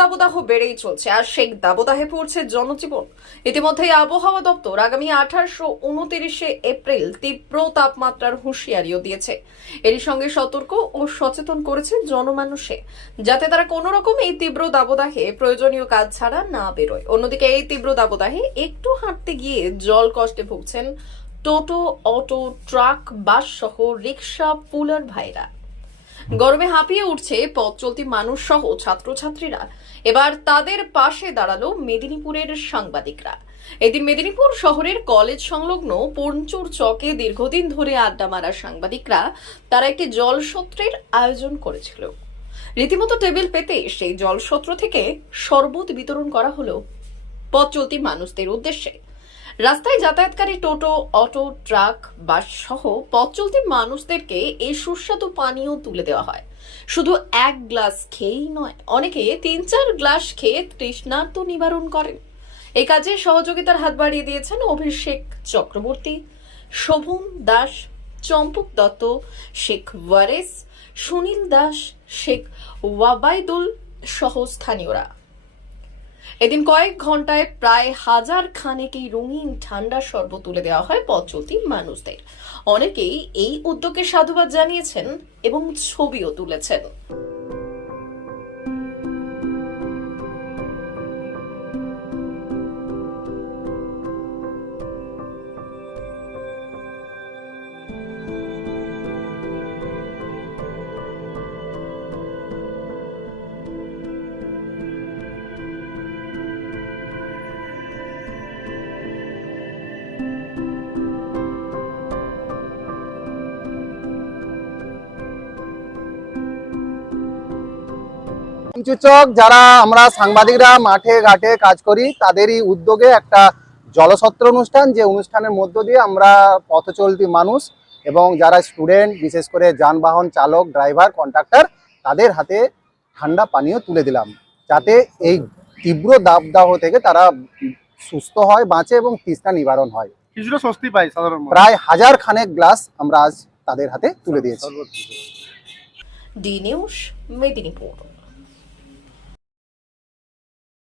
দাবদাহ বেড়েই চলছে আর সেই দাবদাহে পড়ছে জনজীবন। ইতিমধ্যেই আবহাওয়া দপ্তর আগামী 28-29 এপ্রিল তীব্র তাপমাত্রার হুঁশিয়ারিও দিয়েছে। এরই সঙ্গে সতর্ক ও সচেতন করেছে জনমানুষে, যাতে তারা কোনো রকম এই তীব্র দাবদাহে প্রয়োজনীয় কাজ ছাড়া না বেরোয়। অন্যদিকে এই তীব্র দাবদাহে একটু হাঁটতে গিয়ে জল কষ্টে ভুগছেন টোটো, অটো, ট্রাক, বাস সহ রিক্সা পুলার ভাইরা। গরমে হাঁপিয়ে উঠছে পথ চলতি মানুষ সহ ছাত্রছাত্রীরা। এবার তাদের পাশে দাঁড়ালো মেদিনীপুরের সাংবাদিকরা। এদিন মেদিনীপুর শহরের কলেজ সংলগ্ন পঞ্চুর চকে দীর্ঘদিন ধরে আড্ডা মারা সাংবাদিকরা তারা একটি জলসত্রের আয়োজন করেছিল। রীতিমতো টেবিল পেতে সেই জলসত্র থেকে শরবত বিতরণ করা হলো পথ চলতি মানুষদের উদ্দেশ্যে। রাস্তায় যাতায়াতকারী টোটো, অটো, ট্রাক, বাস সহ পথ চলতি মানুষদেরকে এই সুস্বাদু পানীয় তুলে দেওয়া হয়। শুধু এক গ্লাস খেয়েই নয়, অনেকে 3-4 গ্লাস খেয়ে তৃষ্ণার্ত নিবারণ করেন। এই কাজে সহযোগিতার হাত বাড়িয়ে দিয়েছেন অভিষেক চক্রবর্তী, শোভন দাস, চম্পক দত্ত, শেখ ওয়ারেস, সুনীল দাস, শেখ ওয়াবাইদুল সহ স্থানীয়রা। এদিন কয়েক ঘন্টায় প্রায় 1000 খানেকেই রঙিন ঠান্ডা শরবত তুলে দেওয়া হয় পথ চলতি মানুষদের। অনেকেই এই উদ্যোগে সাধুবাদ জানিয়েছেন এবং ছবিও তুলেছেন। পঞ্চুচক যারা আমরা সাংবাদিকরা মাঠে ঘাটে কাজ করি, তাদেরই উদ্যোগে একটা জলসত্র অনুষ্ঠান, যে অনুষ্ঠানের মধ্য দিয়ে আমরা পথচলতি মানুষ এবং যারা স্টুডেন্ট, বিশেষ করে যানবাহন চালক, ড্রাইভার, কন্ট্রাক্টর, তাদের হাতে ঠান্ডা পানীয় তুলে দিলাম, যাতে এই তীব্র দাবদাহ থেকে তারা সুস্থ হয়, বাঁচে এবং তৃষ্ণা নিবারণ হয়। কিছুটা স্বস্তি পাই সাধারণ মানুষ। প্রায় 1000 খানেক গ্লাস আমরা আজ তাদের হাতে তুলে দিয়েছি। D news, Medinipur.